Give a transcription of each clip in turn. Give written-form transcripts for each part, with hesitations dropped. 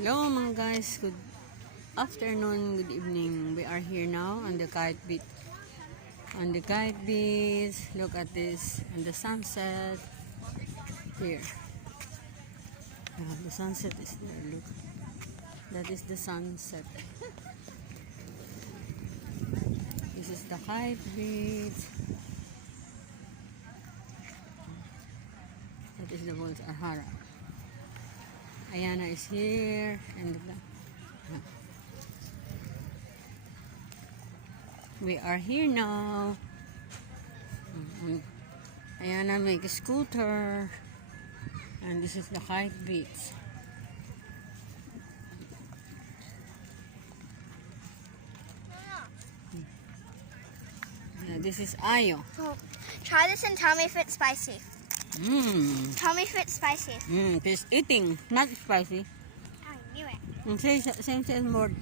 Hello mga guys, good afternoon, good evening. We are here now on the kite beach. On the kite beach, look at this, and the sunset here. The sunset is there, look. That is the sunset. This is the kite beach. That is the Bulls Ahara. Ayana is here, and we are here now. Ayana make a scooter, and this is the kite beach. This is Ayo. Oh, try this and tell me if it's spicy. Tell me if it's spicy. It's eating, not spicy. I knew it. Same word.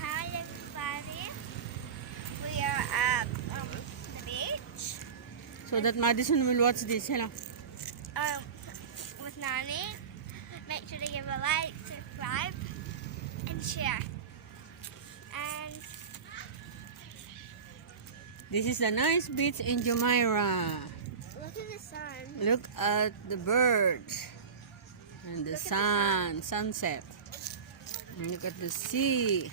Hi everybody. We are at the beach. So that Madison will watch this, hello. With Nani. Make sure to give a like, subscribe, and share. And This is the nice beach in Jumeirah. look at the sun. Look at the birds and the sunset. And look at the sea.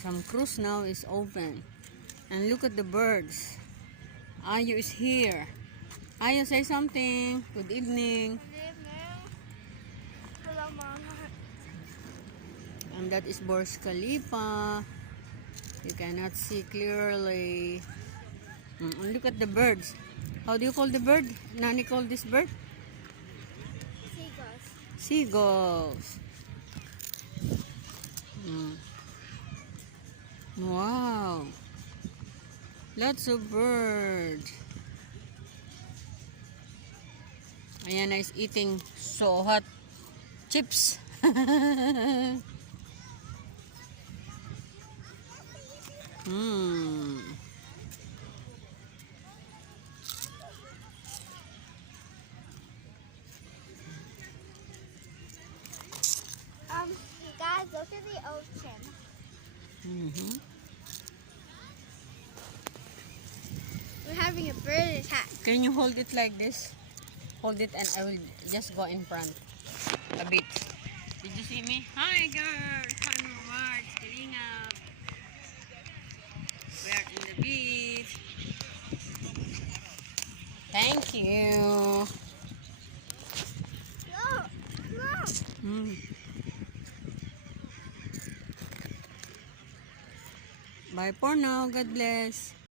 Some cruise now is open. And look at the birds. Ayo is here. Ayo, say something. Good evening. Good evening. Hello, Mama. And that is Burj Khalifa. You cannot see clearly. And look at the birds. How do you call the bird? Nani call this bird? Seagulls. Seagulls. Wow. Lots of birds. Ayana is eating so hot chips. You guys, look at the ocean. We're having a bird attack. Can you hold it like this? Hold it and I will just go in front a bit. Did you see me? Hi girls! Hi Mark! Stilling up! We are in the beach. Thank you! No. Bye for now. God bless.